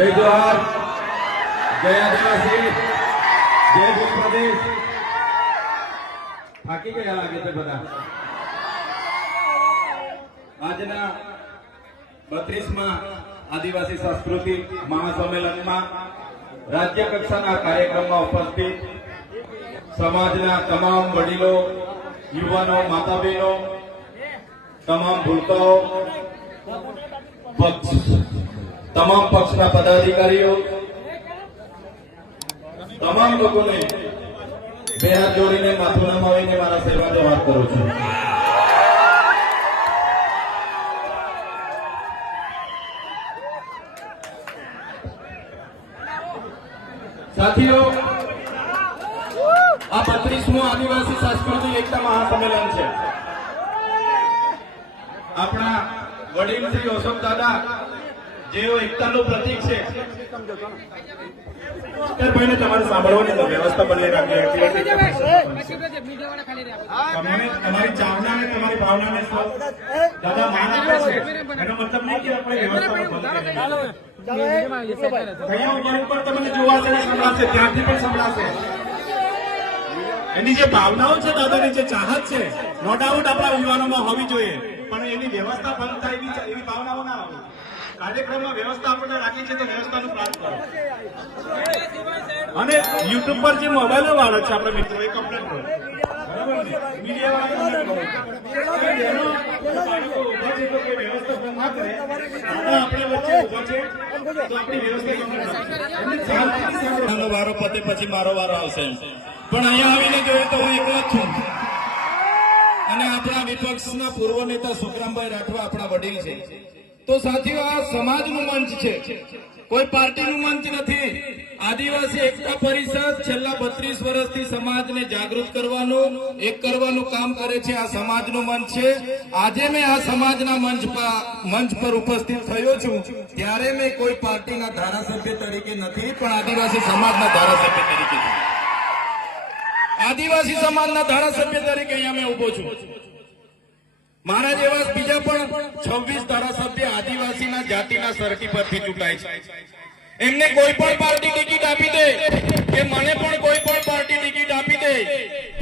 જય જોહાર જય આદિવાસી જય ભૂલ પ્રદેશ થાકી ગયા લાગે છે બધા આજના બત્રીસમાં આદિવાસી સંસ્કૃતિ મહાસંમેલનમાં રાજ્ય કક્ષાના કાર્યક્રમમાં ઉપસ્થિત સમાજના તમામ વડીલો યુવાનો માતા બહેનો તમામ ભૂલકાઓ તમામ પક્ષના પદાધિકારીઓ તમામ લોકોને બે હાથ જોડીને માથું નમાવીને મારા સેવાનો વાત કરું છું સાથીઓ આ બત્રીસમું આદિવાસી સાંસ્કૃતિક એકતા મહાસંમેલન છે આપણા વડીલ અશોક દાદા જેઓ એકતાનું પ્રતીક છે ભાઈને તમારે તમારી તમારી ભાવના ને દાદા માન આપે સંભળાશે ત્યાંથી પણ સંભળાશે એની જે ભાવનાઓ છે દાદાની જે ચાહત છે નો ડાઉટ આપણા યુવાનોમાં હોવી જોઈએ પણ એની વ્યવસ્થા ભંગ થાય એવી ભાવનાઓ ના આવે અને યુટ્યુબ પર જે મોબાઈલ વાળો છે આપણે મિત્રો એ કમ્પ્લેન વારો પતે પછી મારો વારો આવશે પણ અહીંયા આવીને જોઈએ તો હું એકલા જ છું અને આપણા વિપક્ષના પૂર્વ નેતા સુખરામભાઈ રાઠવા આપણા વડીલ છે તો સાથીઓ આ સમાજનું મંચ છે કોઈ પાર્ટીનું મંચ નથી આદિવાસી એકતા પરિષદ છેલ્લા બત્રીસ વર્ષથી સમાજને જાગૃત કરવાનું એક કરવાનું કામ કરે છે આ સમાજનું મંચ છે આજે મેં આ સમાજના મંચ મંચ પર ઉપસ્થિત થયો છું ત્યારે મેં કોઈ પાર્ટીના ધારાસભ્ય તરીકે નથી પણ આદિવાસી સમાજના ધારાસભ્ય તરીકે આદિવાસી સમાજના ધારાસભ્ય તરીકે અહીંયા મેં ઉભો છું મારા જેવા બીજા પણ છવ્વીસ ધારાસભ્ય આદિવાસીના જાતિના સરકી પરથી ચૂંટાય છે એમને કોઈ પણ પાર્ટી ટિકિટ આપી દે કે મને પણ કોઈ પણ પાર્ટી ટિકિટ આપી દે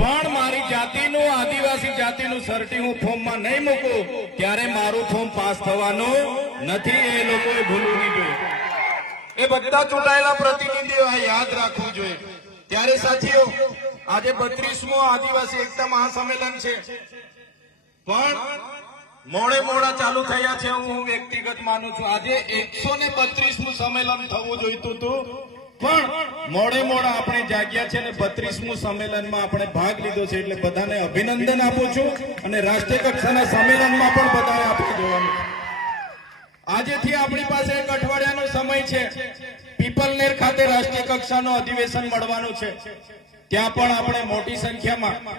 પણ મારી જાતિનું આદિવાસી જાતિનું સરટી હું ફોર્મમાં નહીં મૂકું ત્યારે મારું ફોર્મ પાસ થવાનું નથી એ લોકોએ ભૂલવું નહીં જોઈએ એ બધા ચૂંટાયેલા પ્રતિનિધિઓ યાદ રાખવું જોઈએ ત્યારે સાથીઓ આજે બત્રીસમો આદિવાસી એકતા મહાસંમેલન છે પણ મોડે મોડા ચાલુ થયા છે હું વ્યક્તિગત માનું છું આજે એકસો ને બત્રીસનું સંમેલન થવું જોઈતું હતું પણ મોડે મોડા આપણે જાગ્યા છે અને બત્રીસમું સંમેલનમાં આપણે ભાગ લીધો છે એટલે બધાને અભિનંદન આપું છું અને રાષ્ટ્રીય કક્ષાના સંમેલનમાં પણ બધાએ આપણે જોવાનું આજેથી આપણી પાસે એક અઠવાડિયાનો સમય છે પીપલનેર ખાતે રાષ્ટ્રીય કક્ષાનું અધિવેશન મળવાનું છે ત્યાં પણ આપણે મોટી સંખ્યામાં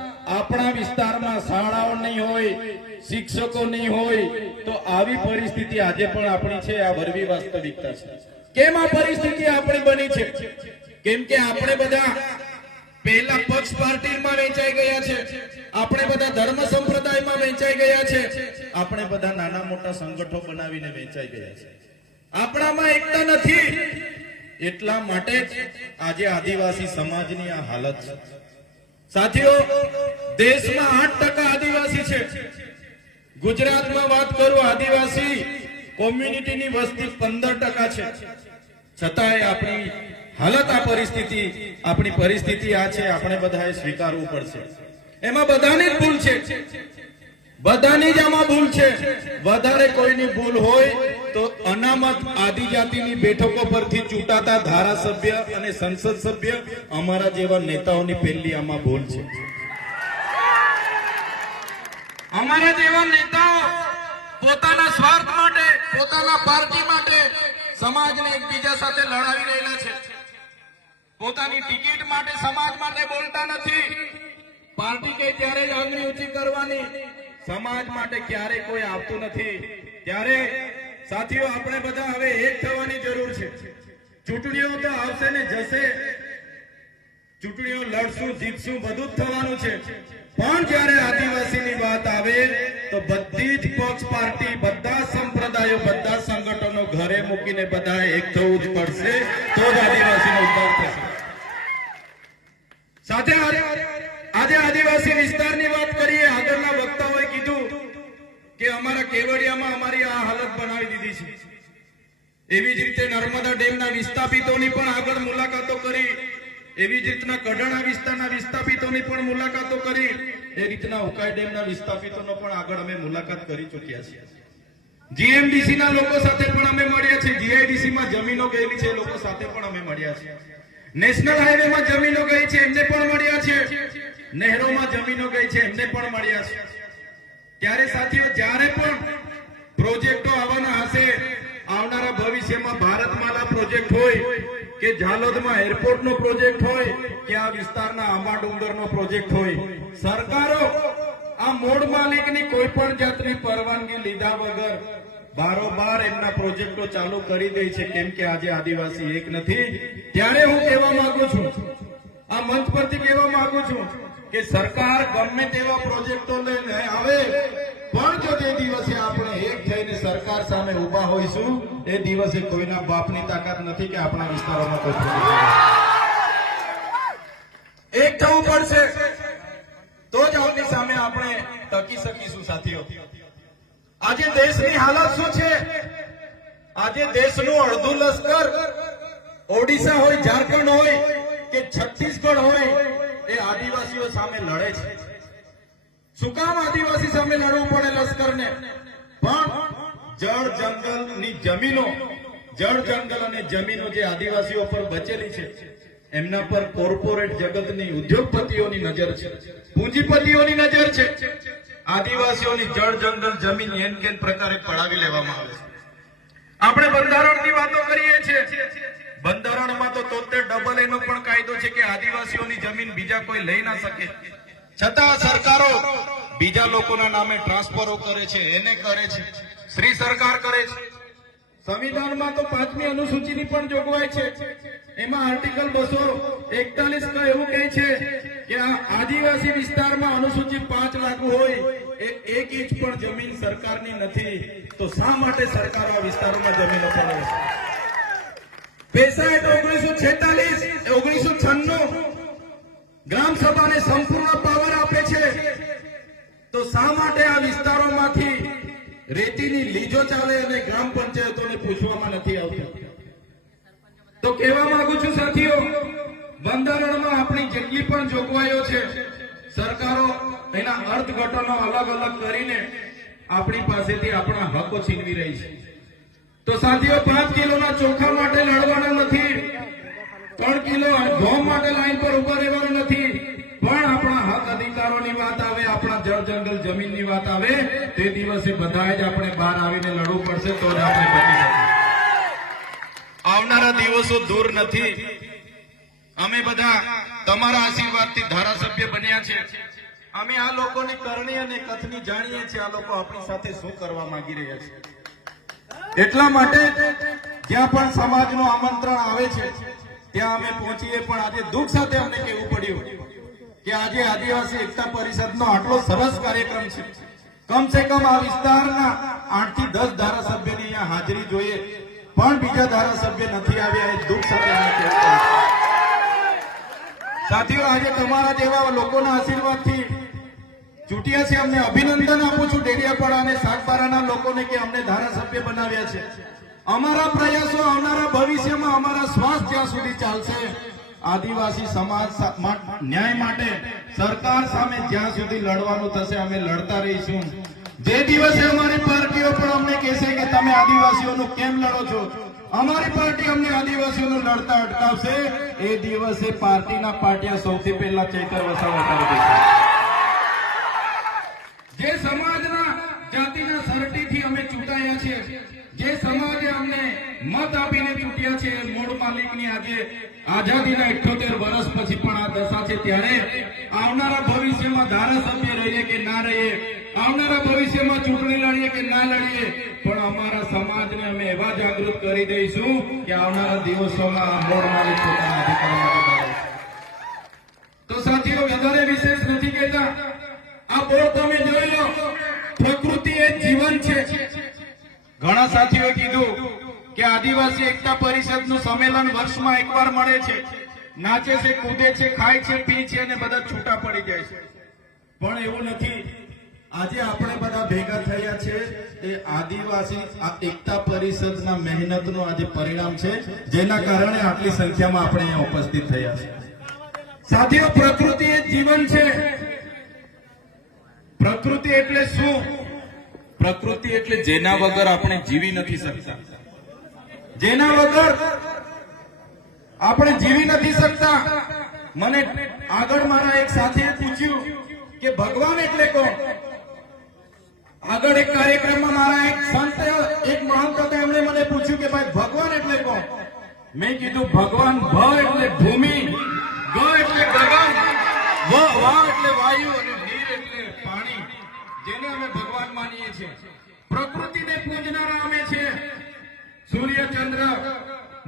આપણા વિસ્તારમાં શાળાઓ નહીં હોય શિક્ષકો નહીં હોય તો આવી પરિસ્થિતિ આજે પણ આપણી છે આ વરવી વાસ્તવિકતા છે કેમ આ પરિસ્થિતિ આપણે બની છે કેમ કે આપણે બધા પહેલા પક્ષ પાર્ટીમાં વેચાઈ ગયા છે આપણે બધા ધર્મ સંપ્રદાયમાં વેચાઈ ગયા છે આપણે બધા નાના મોટા સંગઠો બનાવીને વેચાઈ ગયા છે આપણામાં એકતા નથી એટલા માટે આજે આદિવાસી સમાજની આ હાલત છે સાથીઓ દેશમાં આઠ ટકા આદિવાસી છે ગુજરાતમાં વાત કરું આદિવાસી કોમ્યુનિટીની વસ્તી પંદર ટકા છે છતાંય આપણી હાલત આ પરિસ્થિતિ આપણી પરિસ્થિતિ આ છે આપણે બધાએ સ્વીકારવું પડશે એમાં બધાની ભૂલ છે બધાની જ આમાં ભૂલ છે વધારે કોઈની ભૂલ હોય તો અનામત આદિજાતિની બેઠકો પરથી ચૂંટાતા ધારાસભ્ય અને સંસદ સભ્ય અમારા જેવા નેતાઓની પહેલી આમાં ભૂલ છે અમારા જેવા નેતાઓ પોતાના સ્વાર્થ માટે પોતાના પાર્ટી માટે સમાજને એકબીજા સાથે લડાવી રહેલા છે પોતાની ટિકિટ માટે સમાજ માટે બોલતા નથી પાર્ટી કઈ ત્યારે જ આંગળી ઊંચી કરવાની સમાજ માટે ક્યારે કોઈ આવતું નથી ત્યારે સાથીઓ આપણે બધા હવે એક થવાની જરૂર છે ચૂંટણીઓ તો આવશે ને જશે ચૂંટણીઓ લડશું જીતશું બધું જ થવાનું છે પણ જ્યારે આદિવાસીની વાત આવે તો બધી જ પક્ષ પાર્ટી બધા સંપ્રદાયો બધા સંગઠનો ઘરે મૂકીને બધા એક થવું જ પડશે તો જ આદિવાસી ઉદ્ધાર થશે સાથે આજે આદિવાસી વિસ્તારની વાત કરીએ આગળના વક્તા કે અમારા કેવડિયામાં અમારી આ હાલત બનાવી દીધી છે એવી જ રીતે નર્મદા ડેમના વિસ્થાપિતોની પણ આગળ મુલાકાતો કરી એવી જ રીતના કઢણા વિસ્તારના વિસ્થાપિતોની પણ મુલાકાતો કરી એ રીતના ઉકાઈ ડેમના વિસ્થાપિતોનો પણ આગળ અમે મુલાકાત કરી ચૂક્યા છીએ જીએમડીસી ના લોકો સાથે પણ અમે મળ્યા છીએ જીઆઈડીસી માં જમીનો ગયેલી છે લોકો સાથે પણ અમે મળ્યા છીએ નેશનલ હાઈવે માં જમીનો ગઈ છે એમને પણ મળ્યા છે નહેરોમાં જમીનો ગઈ છે એમને પણ મળ્યા છે ત્યારે સાથીઓ જ્યારે પણ પ્રોજેક્ટો આવવાના હશે આવનારા ભવિષ્યમાં ભારતમાલા પ્રોજેક્ટ હોય કે ઝાલોદમાં એરપોર્ટનો પ્રોજેક્ટ હોય કે આ વિસ્તારના આંબા ડુંગરનો પ્રોજેક્ટ હોય સરકારો આ મૂળ માલિકની કોઈ પણ જાતની પરવાનગી લીધા વગર બારોબાર એમના પ્રોજેક્ટો ચાલુ કરી દે છે કેમ કે આજે આદિવાસી એક નથી ત્યારે હું કહેવા માંગુ છું આ મંચ પરથી કહેવા માંગુ છું કે સરકાર ગમે તેવા પ્રોજેક્ટો લઈને આવે પણ જો તે દિવસે આપણે એક થઈને સરકાર સામે ઉભા હોઈશું એ દિવસે કોઈના બાપની તાકાત નથી કે આપણા વિસ્તારોમાં કોઈ એક થવું પડશે તો જ આવતી સામે આપણે ટકી શકીશું સાથીઓ આજે દેશની હાલત શું છે આજે દેશનું અડધું લશ્કર ઓડિશા હોય ઝારખંડ હોય કે છત્તીસગઢ હોય એ આદિવાસીઓ સામે લડે છે શું કામ આદિવાસી સામે લડવું પડે લશ્કરને પણ જળ જંગલની જમીનો જળ જંગલ અને જમીનો જે આદિવાસીઓ પર બચેલી છે એમના પર કોર્પોરેટ જગતની ઉદ્યોગપતિઓની નજર છે પૂંજીપતિઓની નજર છે આદિવાસીઓની જળ જંગલ જમીન એન કેન પ્રકારે પડાવી લેવામાં આવે છે આપણે બંધારણની વાતો કરીએ છીએ બંધારણમાં તો તોતેર ડબલ એનો પણ કાયદો છે કે આદિવાસીઓની જમીન બીજા કોઈ લઈ ના શકે છતાં સરકારો બીજા લોકોના નામે ટ્રાન્સફરો કરે છે એને કરે છે શ્રી સરકાર કરે છે સંવિધાનમાં તો પાંચમી અનુસૂચિની પણ જોગવાઈ છે એમાં આર્ટિકલ બસો એકતાલીસ એવું કહે છે કે આદિવાસી વિસ્તારમાં અનુસૂચિ પાંચ લાગુ હોય એ એક ઇંચ પણ જમીન સરકારની નથી તો શા માટે સરકાર આ વિસ્તારોમાં જમીન અપાવે છે તો શા માટે છું સાથીઓ બંધારણમાં આપણી જેટલી પણ જોગવાઈઓ છે સરકારો એના અર્થઘટનો અલગ અલગ કરીને આપણી પાસેથી આપણા હકો છીનવી રહી છે તો સાથીઓ પાંચ કિલોના ચોખા માટે લડવાના નથી ત્રણ કિલો ઘઉં માટે લાઈન પર ઉભા રહેવાનું નથી પણ આપણા હક અધિકારોની વાત આવે આપણા જળ જંગલ જમીનની વાત આવે તે દિવસે બધાએ જ આપણે બહાર આવીને લડવું પડશે તો જ આપણે આવનારા દિવસો દૂર નથી અમે બધા તમારા આશીર્વાદથી ધારાસભ્ય બન્યા છે અમે આ લોકોની કરણી અને કથની જાણીએ છીએ આ લોકો આપણી સાથે શું કરવા માંગી રહ્યા છે એટલા માટે જ્યાં પણ સમાજનું આમંત્રણ આવે છે ત્યાં અમે પહોંચીએ પણ આજે દુઃખ સાથે અમને કહેવું પડ્યું કે આજે આદિવાસી એકતા પરિષદનો આટલો સરસ કાર્યક્રમ છે કમસે કમ આ વિસ્તારના આઠ થી દસ ધારાસભ્યની અહીંયા હાજરી જોઈએ પણ બીજા ધારાસભ્ય નથી આવ્યા એ દુઃખ સાથે સાથીઓ આજે તમારા જેવા લોકોના આશીર્વાદથી ચૂંટ્યા છે અમને અભિનંદન આપું છું ડેડિયાપાડા અને સાગબારાના લોકોને કે અમને ધારાસભ્ય બનાવ્યા છે અમારા પ્રયાસો આવનારા ભવિષ્યમાં અમારા શ્વાસ ત્યાં સુધી ચાલશે આદિવાસી સમાજ ન્યાય માટે સરકાર સામે જ્યાં સુધી લડવાનું થશે અમે લડતા રહીશું જે દિવસે અમારી પાર્ટીઓ પણ અમને કહેશે કે તમે આદિવાસીઓનું કેમ લડો છો અમારી પાર્ટી અમને આદિવાસીઓનું લડતા અટકાવશે એ દિવસે પાર્ટીના પાટિયા સૌથી પહેલા ચૈતર વસાવા કરી દેશે જે સમાજના જાતિના સરટીથી અમે ચૂંટાયા છીએ જે સમાજે અમને મત આપીને ચૂંટ્યા છે મૂળ માલિકની આજે આઝાદીના ઇઠોતેર વર્ષ પછી પણ આ દશા છે ત્યારે આવનારા ભવિષ્યમાં ધારાસભ્ય રહીએ કે ના રહીએ આવનારા ભવિષ્યમાં ચૂંટણી લડીએ કે ના લડીએ પણ અમારા સમાજને અમે એવા જાગૃત કરી દઈશું કે આવનારા દિવસોમાં મૂળ માલિક પોતાના અધિકાર તો સાથીઓ વધારે વિશેષ નથી કહેતા આ બોર્ડ તમે જીવન છે ઘણા સાથીઓએ કીધું કે આદિવાસી એકતા પરિષદનું સંમેલન વર્ષમાં એકવાર મળે છે નાચે છે કૂદે છે ખાય છે પી છે અને બધા છૂટા પડી જાય છે પણ એવું નથી આજે આપણે બધા ભેગા થયા છે એ આદિવાસી આ એકતા પરિષદના નું આજે પરિણામ છે જેના કારણે આટલી સંખ્યામાં આપણે અહીંયા ઉપસ્થિત થયા છે સાથીઓ પ્રકૃતિ એ જીવન છે પ્રકૃતિ એટલે શું પ્રકૃતિ એટલે જેના વગર આપણે જીવી નથી શકતા જેના વગર આપણે જીવી નથી શકતા મને આગળ મારા એક સાથે પૂછ્યું કે ભગવાન એટલે કોણ આગળ એક કાર્યક્રમમાં મારા એક સંત એક મહંત હતા એમણે મને પૂછ્યું કે ભાઈ ભગવાન એટલે કોણ મેં કીધું ભગવાન ભ એટલે ભૂમિ ગ એટલે ગગન વ વા એટલે વાયુ અને જેને અમે ભગવાન માનીએ છીએ પ્રકૃતિને પૂજનારા અમે છે સૂર્ય ચંદ્ર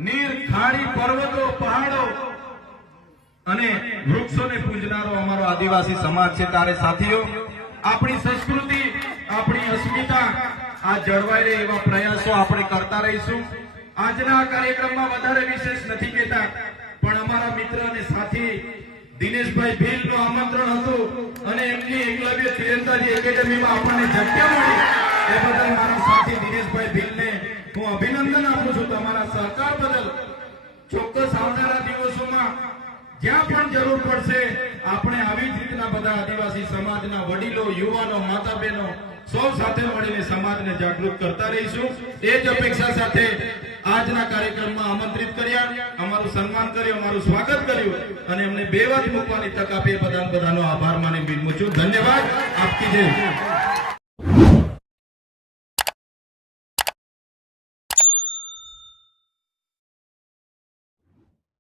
નીર ખાડી પર્વતો પહાડો અને વૃક્ષોને પૂજનારો અમારો આદિવાસી સમાજ છે તારે સાથીઓ આપણી સંસ્કૃતિ આપણી અસ્મિતા આ જળવાઈ રહે એવા પ્રયાસો આપણે કરતા રહીશું આજના આ કાર્યક્રમમાં વધારે વિશેષ નથી કહેતા પણ અમારા મિત્ર અને સાથી દિનેશભાઈ ભીલ નું આમંત્રણ હતું અને એમની એકલવ્ય તીરંદાજી એકેડેમીમાં આપણને જગ્યા મળી એ બદલ મારા સાથી દિનેશભાઈ ભીલને હું અભિનંદન આપું છું તમારા સહકાર બદલ ચોક્કસ આવનારા દિવસોમાં જ્યાં પણ જરૂર પડશે આપણે આવી જ રીતના બધા આદિવાસી સમાજના વડીલો યુવાનો માતા બહેનો સૌ સાથે મળીને સમાજને જાગૃત કરતા રહીશું એ જ અપેક્ષા સાથે આજના કાર્યક્રમમાં આમંત્રિત કર્યા અમારું સન્માન કર્યું અમારું સ્વાગત કર્યું અને એમને બે વાત મૂકવાની તક આપી બધાનો આભાર માની બિલ છું ધન્યવાદ આપતી જય